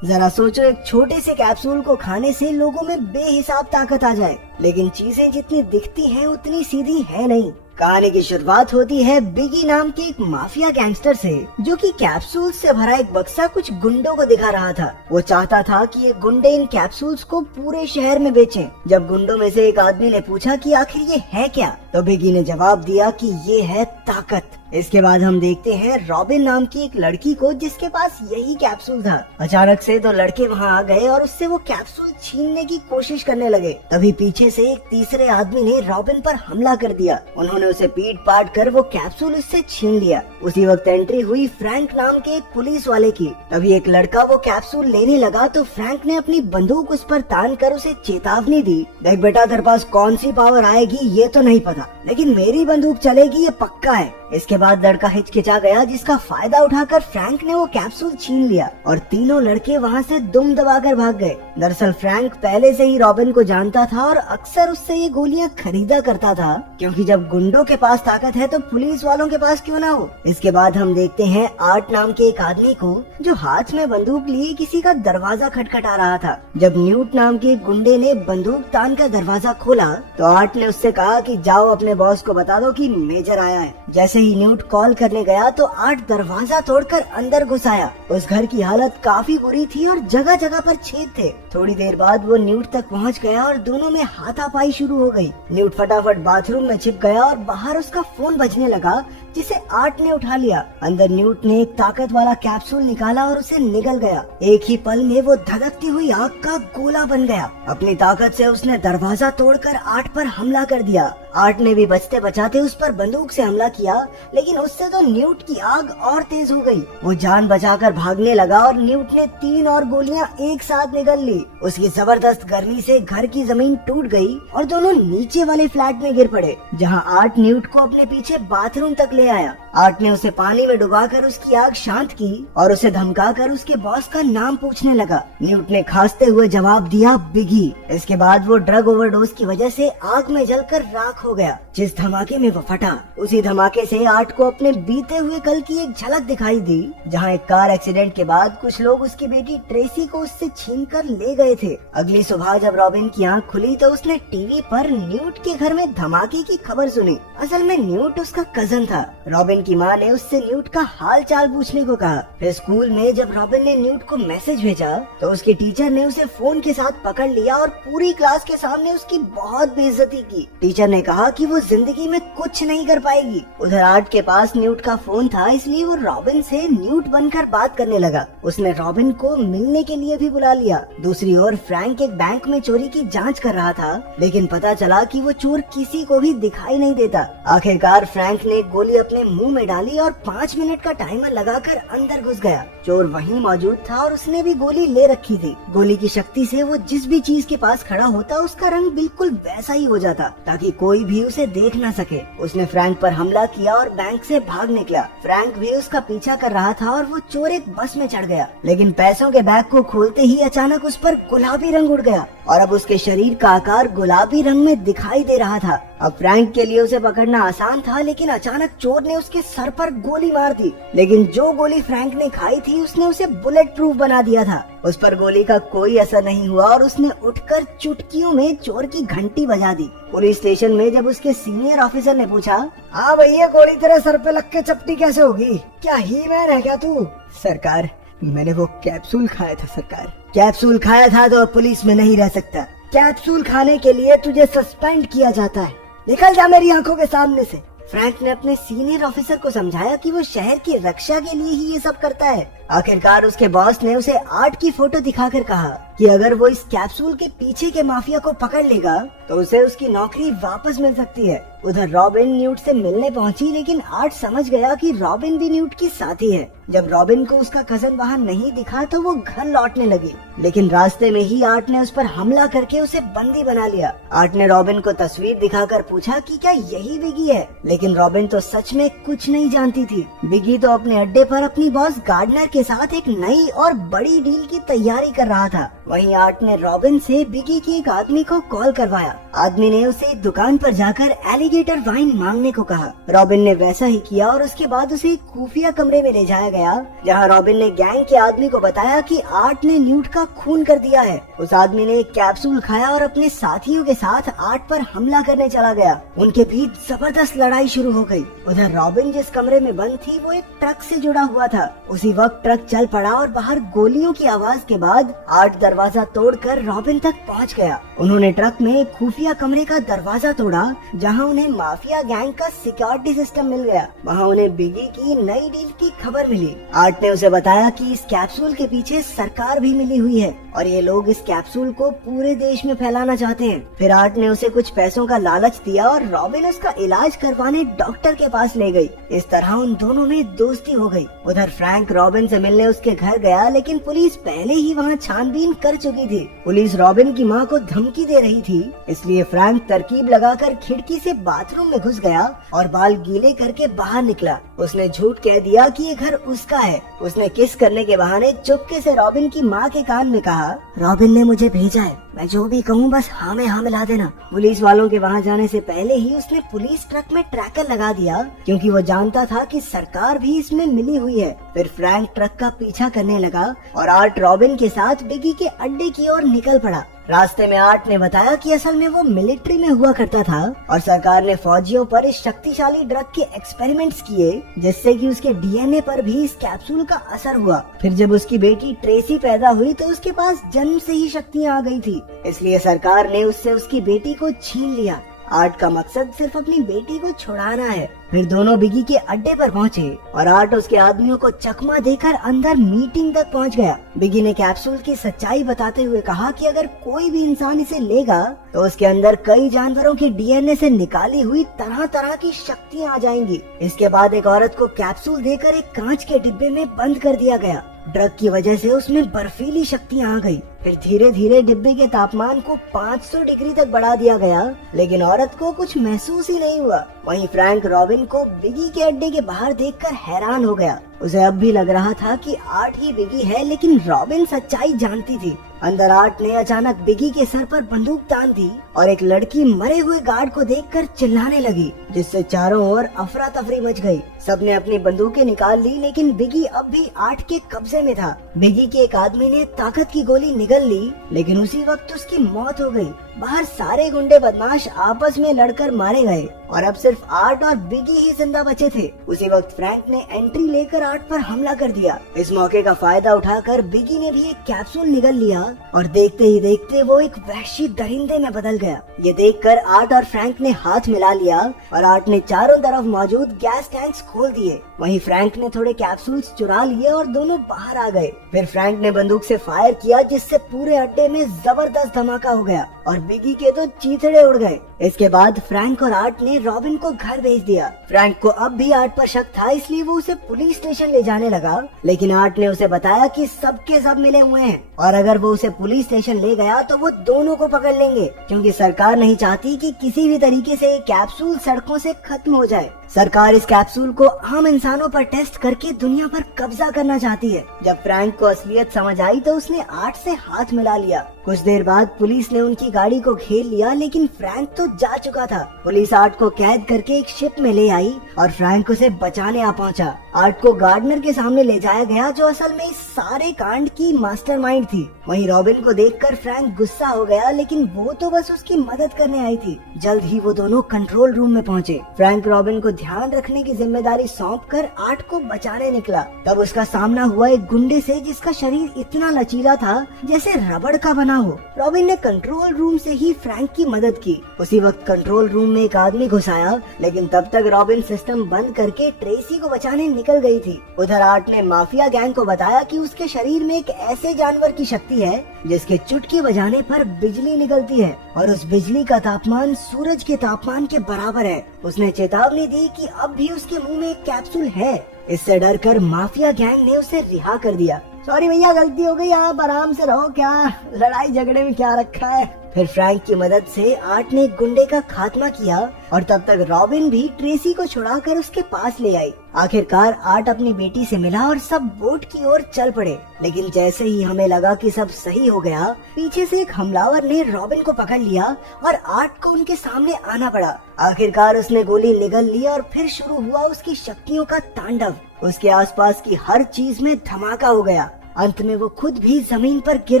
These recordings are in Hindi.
जरा सोचो, एक छोटे से कैप्सूल को खाने से लोगों में बेहिसाब ताकत आ जाए, लेकिन चीजें जितनी दिखती हैं उतनी सीधी है नहीं। कहानी की शुरुआत होती है बिगी नाम के एक माफिया गैंगस्टर से, जो कि कैप्सूल से भरा एक बक्सा कुछ गुंडों को दिखा रहा था। वो चाहता था कि ये गुंडे इन कैप्सूल्स को पूरे शहर में बेचें। जब गुंडों में से एक आदमी ने पूछा कि आखिर ये है क्या, तो बिगी ने जवाब दिया कि ये है ताकत। इसके बाद हम देखते हैं रॉबिन नाम की एक लड़की को, जिसके पास यही कैप्सूल था। अचानक से दो लड़के वहां आ गए और उससे वो कैप्सूल छीनने की कोशिश करने लगे। तभी पीछे से एक तीसरे आदमी ने रॉबिन पर हमला कर दिया। उन्होंने उसे पीट पाट कर वो कैप्सूल उससे छीन लिया। उसी वक्त एंट्री हुई फ्रैंक नाम के एक पुलिस वाले की। तभी एक लड़का वो कैप्सूल लेने लगा तो फ्रैंक ने अपनी बंदूक उस पर तान कर उसे चेतावनी दी, देख बेटा, तेरे पास कौन सी पावर आएगी ये तो नहीं पता, लेकिन मेरी बंदूक चलेगी ये पक्का है। इसके बाद लड़का हिचकिचा गया, जिसका फायदा उठाकर फ्रैंक ने वो कैप्सूल छीन लिया और तीनों लड़के वहां से दुम दबाकर भाग गए। दरअसल फ्रैंक पहले से ही रॉबिन को जानता था और अक्सर उससे ये गोलियां खरीदा करता था, क्योंकि जब गुंडों के पास ताकत है तो पुलिस वालों के पास क्यों ना हो। इसके बाद हम देखते हैं आर्ट नाम के एक आदमी को, जो हाथ में बंदूक लिए किसी का दरवाजा खटखटा रहा था। जब न्यूट नाम के गुंडे ने बंदूक तान कर दरवाजा खोला तो आर्ट ने उससे कहा कि जाओ अपने बॉस को बता दो कि मेजर आया है। जैसे ही न्यूट कॉल करने गया तो आर्ट दरवाजा तोड़कर अंदर घुस आया। उस घर की हालत काफी बुरी थी और जगह जगह पर छेद थे। थोड़ी देर बाद वो न्यूट तक पहुंच गया और दोनों में हाथापाई शुरू हो गई। न्यूट फटाफट बाथरूम में छिप गया और बाहर उसका फोन बजने लगा, जिसे आर्ट ने उठा लिया। अंदर न्यूट ने एक ताकत वाला कैप्सूल निकाला और उसे निगल गया। एक ही पल में वो धधकती हुई आग का गोला बन गया। अपनी ताकत से उसने दरवाजा तोड़कर आर्ट पर हमला कर दिया। आर्ट ने भी बचते बचाते उस पर बंदूक से हमला किया, लेकिन उससे तो न्यूट की आग और तेज हो गई। वो जान बचाकर भागने लगा और न्यूट ने 3 और गोलियां एक साथ निगल ली। उसकी जबरदस्त गर्मी से घर की जमीन टूट गई और दोनों नीचे वाले फ्लैट में गिर पड़े, जहां आर्ट न्यूट को अपने पीछे बाथरूम तक ले आया। आर्ट ने उसे पानी में डुबाकर उसकी आग शांत की और उसे धमकाकर उसके बॉस का नाम पूछने लगा। न्यूट ने खांसते हुए जवाब दिया, बिगी। इसके बाद वो ड्रग ओवरडोज की वजह से आग में जलकर राख हो गया। जिस धमाके में वो फटा, उसी धमाके से आर्ट को अपने बीते हुए कल की एक झलक दिखाई दी, जहां एक कार एक्सीडेंट के बाद कुछ लोग उसकी बेटी ट्रेसी को उससे छीनकर ले गए थे। अगली सुबह जब रॉबिन की आंख खुली तो उसने टीवी पर न्यूट के घर में धमाके की खबर सुनी। असल में न्यूट उसका कजन था। रॉबिन की माँ ने उससे न्यूट का हाल चाल पूछने को कहा। फिर स्कूल में जब रॉबिन ने न्यूट को मैसेज भेजा तो उसके टीचर ने उसे फोन के साथ पकड़ लिया और पूरी क्लास के सामने उसकी बहुत बेइज्जती की। टीचर ने कहा कि वो जिंदगी में कुछ नहीं कर पाएगी। उधर आर्ट के पास न्यूट का फोन था, इसलिए वो रॉबिन से न्यूट बनकर बात करने लगा। उसने रॉबिन को मिलने के लिए भी बुला लिया। दूसरी ओर फ्रैंक एक बैंक में चोरी की जांच कर रहा था, लेकिन पता चला कि वो चोर किसी को भी दिखाई नहीं देता। आखिरकार फ्रैंक ने गोली अपने मुंह में डाली और 5 मिनट का टाइमर लगाकर अंदर घुस गया। चोर वहीं मौजूद था और उसने भी गोली ले रखी थी। गोली की शक्ति से वो जिस भी चीज के पास खड़ा होता उसका रंग बिल्कुल वैसा ही हो जाता, ताकि कोई भी उसे देख न सके। उसने फ्रैंक पर हमला किया और बैंक से भाग निकला। फ्रैंक भी उसका पीछा कर रहा था और वो चोर एक बस में चढ़ गया, लेकिन पैसों के बैग को खोलते ही अचानक उस पर गुलाबी रंग उड़ गया और अब उसके शरीर का आकार गुलाबी रंग में दिखाई दे रहा था। अब फ्रैंक के लिए उसे पकड़ना आसान था, लेकिन अचानक चोर ने उसके सर पर गोली मार दी। लेकिन जो गोली फ्रैंक ने खाई थी उसने उसे बुलेट प्रूफ बना दिया था। उस पर गोली का कोई असर नहीं हुआ और उसने उठकर चुटकियों में चोर की घंटी बजा दी। पुलिस स्टेशन में जब उसके सीनियर ऑफिसर ने पूछा, हाँ भैया, गोली तेरे सर पे लग के चपटी कैसे होगी? क्या ही मैन है क्या तू? सरकार, मैंने वो कैप्सूल खाया था सरकार। कैप्सूल खाया था तो पुलिस में नहीं रह सकता। कैप्सूल खाने के लिए तुझे सस्पेंड किया जाता है। निकल जा मेरी आंखों के सामने से। फ्रैंक ने अपने सीनियर ऑफिसर को समझाया कि वो शहर की रक्षा के लिए ही ये सब करता है। आखिरकार उसके बॉस ने उसे आर्ट की फोटो दिखाकर कहा कि अगर वो इस कैप्सूल के पीछे के माफिया को पकड़ लेगा तो उसे उसकी नौकरी वापस मिल सकती है। उधर रॉबिन न्यूट से मिलने पहुंची, लेकिन आर्ट समझ गया कि रॉबिन भी न्यूट की साथी है। जब रॉबिन को उसका कजन वहां नहीं दिखा तो वो घर लौटने लगी, लेकिन रास्ते में ही आर्ट ने उस पर हमला करके उसे बंदी बना लिया। आर्ट ने रॉबिन को तस्वीर दिखाकर पूछा कि क्या यही बिगी है, लेकिन रॉबिन तो सच में कुछ नहीं जानती थी। बिगी तो अपने अड्डे पर अपनी बॉस गार्डनर के साथ एक नई और बड़ी डील की तैयारी कर रहा था। वहीं आर्ट ने रॉबिन से बिगी के एक आदमी को कॉल करवाया आदमी ने उसे एक दुकान पर जाकर एलिगेटर वाइन मांगने को कहा। रॉबिन ने वैसा ही किया और उसके बाद उसे एक खुफिया कमरे में ले जाया गया, जहां रॉबिन ने गैंग के आदमी को बताया कि आर्ट ने न्यूट का खून कर दिया है। उस आदमी ने एक कैप्सूल खाया और अपने साथियों के साथ आर्ट पर हमला करने चला गया। उनके बीच जबरदस्त लड़ाई शुरू हो गई। उधर रॉबिन जिस कमरे में बंद थी वो एक ट्रक से जुड़ा हुआ था। उसी वक्त ट्रक चल पड़ा और बाहर गोलियों की आवाज के बाद आर्ट दरवाजा तोड़कर रॉबिन तक पहुंच गया। उन्होंने ट्रक में एक खुफिया कमरे का दरवाजा तोड़ा, जहां उन्हें माफिया गैंग का सिक्योरिटी सिस्टम मिल गया। वहां उन्हें बिगी की नई डील की खबर मिली। आर्ट ने उसे बताया कि इस कैप्सूल के पीछे सरकार भी मिली हुई है और ये लोग इस कैप्सूल को पूरे देश में फैलाना चाहते हैं। फिर आर्ट ने उसे कुछ पैसों का लालच दिया और रॉबिन उसका इलाज करवाने डॉक्टर के पास ले गई। इस तरह उन दोनों में दोस्ती हो गई। उधर फ्रैंक रॉबिन से मिलने उसके घर गया, लेकिन पुलिस पहले ही वहाँ छानबीन कर चुकी थी। पुलिस रॉबिन की माँ को धमकी दे रही थी, इसलिए फ्रैंक तरकीब लगाकर खिड़की से बाथरूम में घुस गया और बाल गीले करके बाहर निकला। उसने झूठ कह दिया कि ये घर उसका है। उसने किस करने के बहाने चुपके से रॉबिन की माँ के कान में कहा, रॉबिन ने मुझे भेजा है, मैं जो भी कहूँ बस हाँ में हाँ मिला देना। पुलिस वालों के वहाँ जाने से पहले ही उसने पुलिस ट्रक में ट्रैकर लगा दिया, क्योंकि वो जानता था कि सरकार भी इसमें मिली हुई है। फिर फ्रैंक ट्रक का पीछा करने लगा और आर्ट रॉबिन के साथ बिगी के अड्डे की ओर निकल पड़ा। रास्ते में आर्ट ने बताया कि असल में वो मिलिट्री में हुआ करता था और सरकार ने फौजियों पर इस शक्तिशाली ड्रग के एक्सपेरिमेंट्स किए, जिससे कि उसके डीएनए पर भी इस कैप्सूल का असर हुआ। फिर जब उसकी बेटी ट्रेसी पैदा हुई तो उसके पास जन्म से ही शक्तियाँ आ गई थी, इसलिए सरकार ने उससे उसकी बेटी को छीन लिया। आर्ट का मकसद सिर्फ अपनी बेटी को छुड़ाना है। फिर दोनों बिगी के अड्डे पर पहुंचे और आर्ट उसके आदमियों को चकमा देकर अंदर मीटिंग तक पहुंच गया। बिगी ने कैप्सूल की सच्चाई बताते हुए कहा कि अगर कोई भी इंसान इसे लेगा तो उसके अंदर कई जानवरों के डीएनए से निकाली हुई तरह तरह की शक्तियां आ जाएंगी। इसके बाद एक औरत को कैप्सूल देकर एक कांच के डिब्बे में बंद कर दिया गया। ड्रग की वजह से उसमें बर्फीली शक्तियां आ गई। फिर धीरे धीरे डिब्बे के तापमान को 500 डिग्री तक बढ़ा दिया गया, लेकिन औरत को कुछ महसूस ही नहीं हुआ। वहीं फ्रैंक रॉबिन को बिगी के अड्डे के बाहर देखकर हैरान हो गया। उसे अब भी लग रहा था कि आर्ट ही बिगी है, लेकिन रॉबिन सच्चाई जानती थी। अंदर आर्ट ने अचानक बिगी के सर पर बंदूक तान दी और एक लड़की मरे हुए गार्ड को देखकर चिल्लाने लगी, जिससे चारों ओर अफरा तफरी मच गई। सबने अपनी बंदूकें निकाल ली, लेकिन बिगी अब भी आर्ट के कब्जे में था। बिगी के एक आदमी ने ताकत की गोली निगल ली, लेकिन उसी वक्त उसकी मौत हो गई। बाहर सारे गुंडे बदमाश आपस में लड़कर मारे गए और अब सिर्फ आर्ट और बिगी ही जिंदा बचे थे। उसी वक्त फ्रैंक ने एंट्री लेकर आर्ट पर हमला कर दिया। इस मौके का फायदा उठाकर बिगी ने भी एक कैप्सूल निगल लिया और देखते ही देखते वो एक वहशी दरिंदे में बदल गया। ये देखकर आर्ट और फ्रैंक ने हाथ मिला लिया और आर्ट ने चारों तरफ मौजूद गैस टैंक्स खोल दिए। वहीं फ्रैंक ने थोड़े कैप्सूल्स चुरा लिए और दोनों बाहर आ गए। फिर फ्रैंक ने बंदूक से फायर किया, जिससे पूरे अड्डे में जबरदस्त धमाका हो गया और बिगी के तो चीथड़े उड़ गए। इसके बाद फ्रैंक और आर्ट ने रॉबिन को घर भेज दिया। फ्रैंक को अब भी आर्ट पर शक था, इसलिए वो उसे पुलिस स्टेशन ले जाने लगा, लेकिन आर्ट ने उसे बताया कि सबके सब मिले हुए हैं और अगर वो उसे पुलिस स्टेशन ले गया तो वो दोनों को पकड़ लेंगे, क्योंकि सरकार नहीं चाहती कि किसी भी तरीके से कैप्सूल सड़कों से खत्म हो जाए। सरकार इस कैप्सूल को आम इंसानों पर टेस्ट करके दुनिया पर कब्जा करना चाहती है। जब फ्रैंक को असलियत समझ आई तो उसने आर्ट से हाथ मिला लिया। कुछ देर बाद पुलिस ने उनकी गाड़ी को घेर लिया, लेकिन फ्रैंक तो जा चुका था। पुलिस आर्ट को कैद करके एक शिप में ले आई और फ्रैंक उसे बचाने आ पहुंचा। आर्ट को गार्डनर के सामने ले जाया गया, जो असल में इस सारे कांड की मास्टरमाइंड थी। वहीं रॉबिन को देखकर फ्रैंक गुस्सा हो गया, लेकिन वो तो बस उसकी मदद करने आई थी। जल्द ही वो दोनों कंट्रोल रूम में पहुंचे। फ्रैंक रॉबिन को ध्यान रखने की जिम्मेदारी सौंपकर आर्ट को बचाने निकला। तब उसका सामना हुआ एक गुंडे से, जिसका शरीर इतना लचीला था जैसे रबड़ का बना हो। रॉबिन ने कंट्रोल रूम से ही फ्रैंक की मदद की। उसी वक्त कंट्रोल रूम में एक आदमी घुस आया, लेकिन तब तक रॉबिन सिस्टम बंद करके ट्रेसी को बचाने निकल गई थी। उधर आर्ट ने माफिया गैंग को बताया कि उसके शरीर में एक ऐसे जानवर की शक्ति है जिसके चुटकी बजाने पर बिजली निकलती है और उस बिजली का तापमान सूरज के तापमान के बराबर है। उसने चेतावनी दी कि अब भी उसके मुंह में एक कैप्सूल है। इससे डरकर माफिया गैंग ने उसे रिहा कर दिया। सॉरी भैया, गलती हो गई, आप आराम से रहो, क्या लड़ाई झगड़े में क्या रखा है। फिर फ्रैंक की मदद से आर्ट ने एक गुंडे का खात्मा किया और तब तक रॉबिन भी ट्रेसी को छुड़ाकर उसके पास ले आई। आखिरकार आर्ट अपनी बेटी से मिला और सब बोट की ओर चल पड़े। लेकिन जैसे ही हमें लगा कि सब सही हो गया, पीछे से एक हमलावर ने रॉबिन को पकड़ लिया और आर्ट को उनके सामने आना पड़ा। आखिरकार उसने गोली निगल ली और फिर शुरू हुआ उसकी शक्तियों का तांडव। उसके आसपास की हर चीज में धमाका हो गया। अंत में वो खुद भी जमीन पर गिर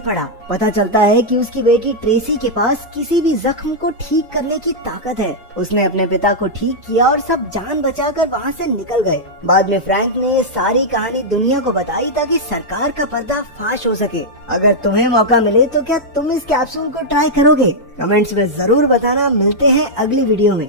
पड़ा। पता चलता है कि उसकी बेटी ट्रेसी के पास किसी भी जख्म को ठीक करने की ताकत है। उसने अपने पिता को ठीक किया और सब जान बचाकर वहाँ से निकल गए। बाद में फ्रैंक ने ये सारी कहानी दुनिया को बताई ताकि सरकार का पर्दा फाश हो सके। अगर तुम्हें मौका मिले तो क्या तुम इस कैप्सूल को ट्राई करोगे? कमेंट्स में जरूर बताना। मिलते हैं अगली वीडियो में।